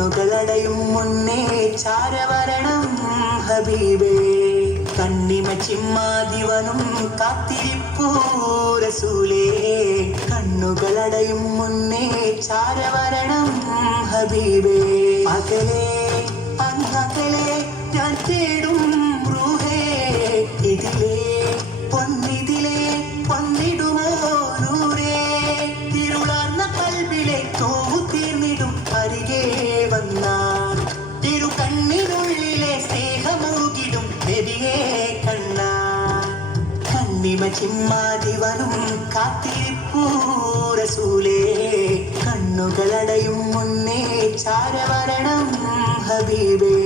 കണ്ണുകളടയും മുന്നേ ചാരവരണം ഹബീബേ. കണ്ണിമ ചിമ്മാതിവനും കാത്തിരിപ്പൂ റസൂലേ. കണ്ണുകളടയും മുന്നേ ചാരവരണം ഹബീബേ. അകലെ അകലെ ഞാൻ തേടും റൂഹേ, ഇതിലേ പൊന്നിതിലേ പൊന്നിടുമോ നൂറേ. തിരുളാർന്ന കൽബിലെ തോവു തീർന്നിടും അരികെ വന്നാൽ തിരു കണ്ണിനുള്ളിലെ സ്നേഹമൂകിടും നബിയെ കണ്ണാൽ. കണ്ണിമ ചിമ്മാതിവനും കാത്തിരിപ്പൂ റസൂലേ. കണ്ണുകളടയും മുന്നേ ചാരവരണം ഹബീബേ.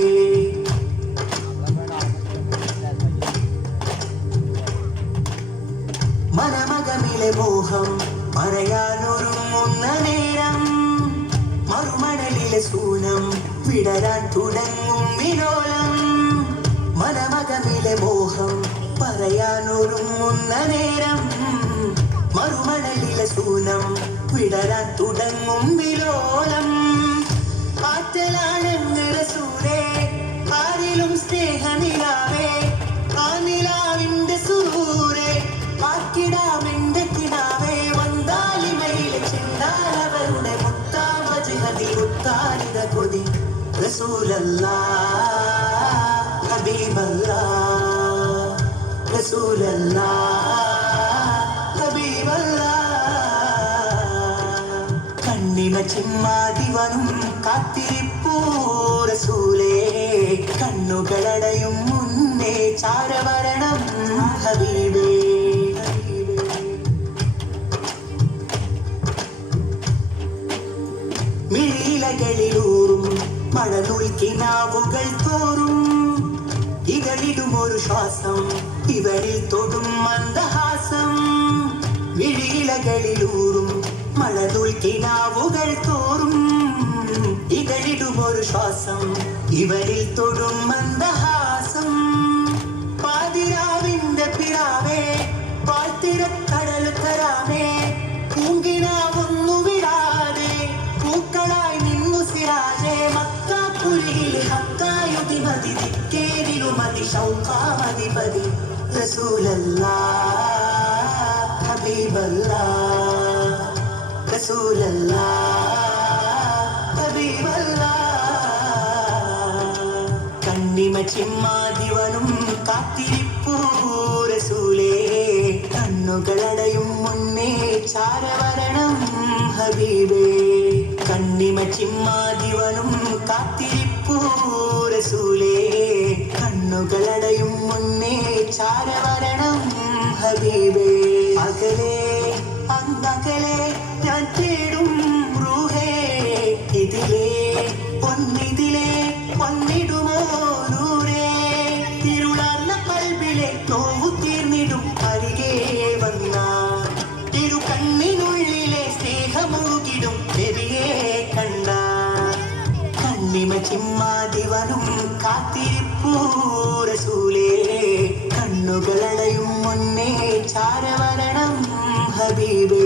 മനമകമിലെ മോഹം പറയാനൊരുങ്ങുന്ന നേരം, മറുമണലിലെ സൂനം വിടരാൻ തുടങ്ങും വിലോലം. മനമകമിലെ മോഹം പറയാനൊരുങ്ങുന്ന നേരം, മറുമണലിലെ സൂനം വിടരാൻ തുടങ്ങും വിലോലം. ആറ്റലാണെന്ന് റസൂലേ, ആരിലും സ്നേഹനിലാവേ. ആ നിലാവിന്റെ സൂരേ ആക്കിടാമെന്റെ കിടാവേ. വന്താലിമയിലെ ചിന്താലവരുടെ മുത്താവജിഹതി മുത്താരിത കൊതി. റസൂലല്ലാഹ് ഹബീബല്ലാഹ്, റസൂലല്ലാഹ് ഹബീബല്ലാഹ്. കണ്ണിമ ചിമ്മാതിവനും കാത്തിരിപ്പൂ റസൂലേ. കണ്ണുകളടയും മുന്നേ ചാരവരണം ഹബീബേ. മിഴിയിലകളിലൂറും മഴനുൽക്കിനാവുകൾ തോറും, ഇകളിടുമൊരു ശ്വാസം ഇവരിൽ തൊടും മന്ദഹാസം. മിഴിയിലകളിലൂറും മഴനുൽക്കിനാവുകൾ തോറും, ഇകളിടുമൊരു ശ്വാസം ഇവരിൽ തൊടും മന്ദഹാസം. പാതിരാവിന്റെ പിറാവേ പാൽത്തിരക്കടൽ തരാമേ. പൂങ്കിനാവൊന്നു വിടാതെ പൂക്കളായി നിന്നു സിറാജേ. മക്കാപ്പുരിയിലെ ഹക്കായുതിമതി ദിക്കേരിലുമതി ഷൗഖാമതിപതി. റസൂലല്ലാഹ് ഹബീബല്ലാഹ്, റസൂലല്ലാഹ് ഹബീബല്ലാഹ്. കണ്ണിമ ചിമ്മാതിവനും കാത്തിരിപ്പൂ റസൂലേ. കണ്ണുകളടയും മുന്നേ ചാരവരണം ഹബീബേ. കണ്ണിമ ചിമ്മാതിവനും കാത്തിരിപ്പൂ റസൂലേ. കണ്ണുകളടയും മുന്നേ ചാരവരണം ഹബീബേ. അകലെ അകലെ ഞാൻ തേടും റൂഹേ, ഇതിലേ പൊന്നിതിലേ പൊന്നിടുമോ നൂറേ. തിരുളാർന്ന കൽബിലെ നോവു തീർന്നിടും അരികെ വന്നാൽ തിരു കണ്ണിനുള്ളിലെ സ്നേഹമൂകിടും നബിയെ കണ്ടാൽ. കണ്ണിമ ചിമ്മാതിവനും കാത്തിരിപ്പൂ റസൂലേ. കണ്ണുകളടയും മുന്നേ ചാരവരണം ഹബീബേ.